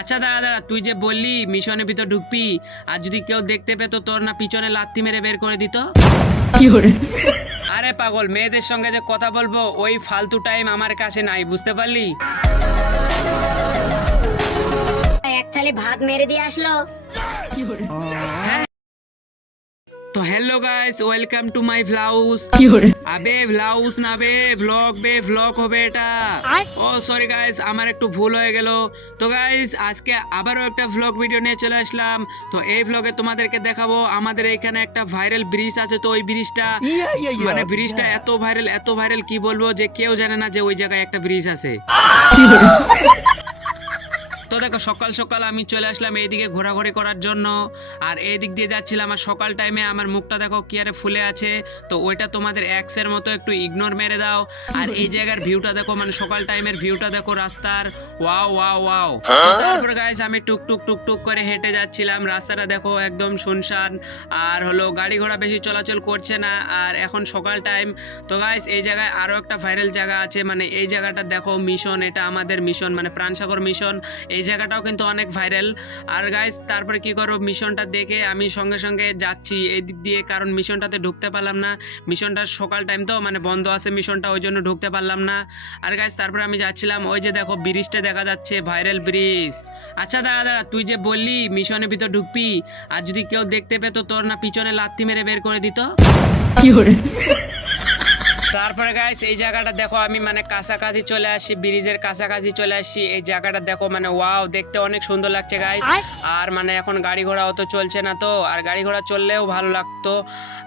আচ্ছা দাঁড়া দাঁড়া, তুই যে বললি মিশনের ভিতর ঢুকবি, আর যদি কেউ দেখতে পেত তোর না পিছনে লাত্তি মেরে বের করে দিত। আরে পাগল, মেয়েদের সঙ্গে যে কথা বলবো ওই ফালতু টাইম আমার কাছে নাই, বুঝতে পারলি? এক থালি ভাত মেরে দিয়ে আসলো। তো hello guys, welcome to my vlogs. আবে ভ্লাউজ না বে, ভ্লগ হবে এটা। ও সরি গাইস, আমার একটু ভুল হয়ে গেল। তো গাইস আজকে আবারও একটা ভ্লগ ভিডিও নিয়ে চলে আসলাম। তো এই ভ্লগে তোমাদেরকে দেখাবো আমাদের এখানে একটা ভাইরাল ব্রিজ আছে। তো ওই ব্রিজটা মানে ব্রিজটা এত ভাইরাল কি বলবো, যে কেউ জানে না যে ওই জায়গায় একটা ব্রিজ আছে। তো দেখো, সকাল সকাল আমি চলে আসলাম এইদিকে ঘোরাঘুরি করার জন্য, আর এই দিক দিয়ে যাচ্ছিলাম। আর সকাল টাইমে আমার মুখটা দেখো কি আরে ফুলে আছে, তো ওইটা তোমাদের এক্সের মতো একটু ইগনোর মেরে দাও। আর এই জায়গার ভিউটা দেখো, মানে সকাল টাইমের ভিউটা দেখো রাস্তার, ওয়াও ওয়াও ওয়াও। তারপর গাইস আমি টুক করে হেঁটে যাচ্ছিলাম। রাস্তাটা দেখো একদম শুনশান, আর হলো গাড়ি ঘোড়া বেশি চলাচল করছে না। আর এখন সকাল টাইম। তো গাইস এই জায়গায় আরও একটা ভাইরাল জায়গা আছে, মানে এই জায়গাটা দেখো মিশন, এটা আমাদের মিশন মানে প্রাণসাগর মিশন। এই জায়গাটাও কিন্তু অনেক ভাইরাল। আর গাইস তারপরে কি করো, মিশনটা দেখে আমি সঙ্গে সঙ্গে যাচ্ছি এই দিক দিয়ে, কারণ মিশনটাতে ঢুকতে পারলাম না। মিশনটা সকাল টাইম তো মানে বন্ধ আছে মিশনটা, ওই জন্য ঢুকতে পারলাম না। আর গাইস তারপরে আমি যাচ্ছিলাম, ওই যে দেখো ব্রিজটা দেখা যাচ্ছে, ভাইরাল ব্রিজ। আচ্ছা দাঁড়া দাঁড়া, তুই যে বললি মিশনের ভিতর ঢুকবি, আর যদি কেউ দেখতে পেত তোর না পিছনে লাত্তি মেরে বের করে দিত। তারপরে গাইস এই জায়গাটা দেখো, আমি মানে কাছাকাছি চলে আসি, ব্রিজের কাছাকাছি চলে আসি। এই জায়গাটা দেখো, মানে ওয়াও, দেখতে অনেক সুন্দর লাগছে গাইস। আর মানে এখন গাড়ি ঘোড়াও তো চলছে না, তো আর গাড়ি ঘোড়া চললেও ভালো লাগতো।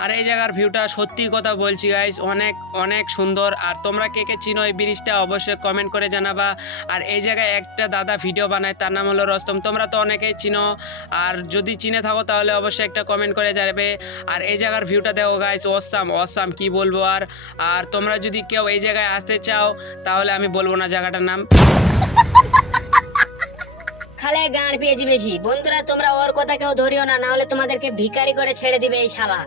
আর এই জায়গার ভিউটা সত্যি কথা বলছি গাইস, অনেক অনেক সুন্দর। আর তোমরা কে কে চিনো এই ব্রিজটা অবশ্যই কমেন্ট করে জানাবা। আর এই জায়গায় একটা দাদা ভিডিও বানায়, তার নাম হলো রস্তম, তোমরা তো অনেকেই চিনো। আর যদি চিনে থাকো তাহলে অবশ্যই একটা কমেন্ট করে জানাবে। আর এই জায়গার ভিউটা দেখো গাইস, অসাম কি বলবো। আর আর তোমরা যদি কেউ এই জায়গায় আসতে চাও তাহলে আমি বলবো না জায়গাটার নাম। খালে গাঁড় পেয়েছি বেশি। বন্ধুরা তোমরা ওর কথা কেউ ধরিও না, নাহলে তোমাদেরকে ভিখারি করে ছেড়ে দিবে এই শালা।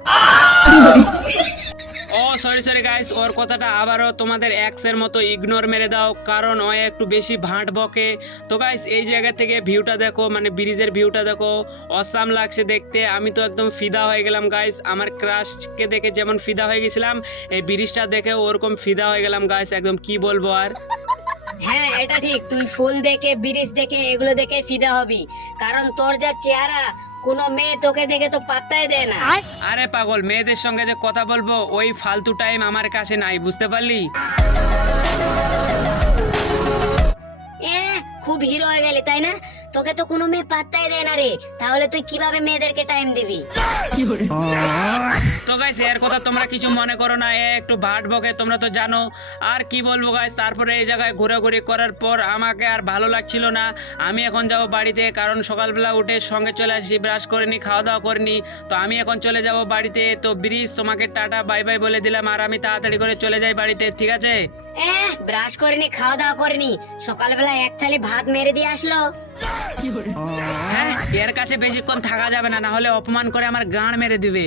ও সরি গাইস, ওর কথাটা আবারও তোমাদের এক্সের মতো ইগনোর মেরে দাও, কারণ ও একটু বেশি ভাঁট বকে। তো গাইস এই জায়গা থেকে ভিউটা দেখো, মানে ব্রিজের ভিউটা দেখো, অসাম লাগছে দেখতে। আমি তো একদম ফিদা হয়ে গেলাম গাইস, আমার ক্রাশকে দেখে যেমন ফিদা হয়ে গেছিলাম, এই ব্রিজটা দেখে ওরকম ফিদা হয়ে গেলাম গাইস, একদম কি বলবো আর। হ্যাঁ এটা ঠিক, তুই ফুল দেখে ব্রিজ দেখে এগুলো দেখে ফিদা হবি, কারণ তোর যা চেহারা কোনো মেয়ে তোকে দেখে তো পাত্তাই দেয় না। আরে পাগল, মেয়েদের সঙ্গে যে কথা বলবো ওই ফালতু টাইম আমার কাছে নাই, বুঝতে পারলি? খুব হিরো হয়ে গেলি তাই না? তোকে তো কোনো মেয়ে পাত্তাই দেয় না রে, তাহলে তুই কিভাবে মেয়েদেরকে টাইম দিবি? তো গাইস এর কথা তোমরা কিছু মনে করো না, এ একটু ভাট বকে, তোমরা তো জানো। আর কি বলবো গাইস, তারপরে এই জায়গায় ঘোরাঘুরি করার পর আমাকে আর ভালো লাগছিল না। আমি এখন যাব বাড়িতে, কারণ সকালবেলা উঠে সঙ্গে চলে আসি, ব্রাশ করিনি, খাওয়া দাওয়া করিনি। তো আমি এখন চলে যাব বাড়িতে। তো ব্রিজ তোমাকে টাটা বাই বাই বলে দিলাম, আর আমি তাড়াতাড়ি করে চলে যাই বাড়িতে, ঠিক আছে? ব্রাশ করিনি, খাওয়া দাওয়া করিনি, সকালবেলা এক থালি ভাত মেরে দিয়ে আসলো। হ্যাঁ, এর কাছে বেশিক্ষণ থাকা যাবে না, না হলে অপমান করে আমার গাঁড় মেরে দিবে।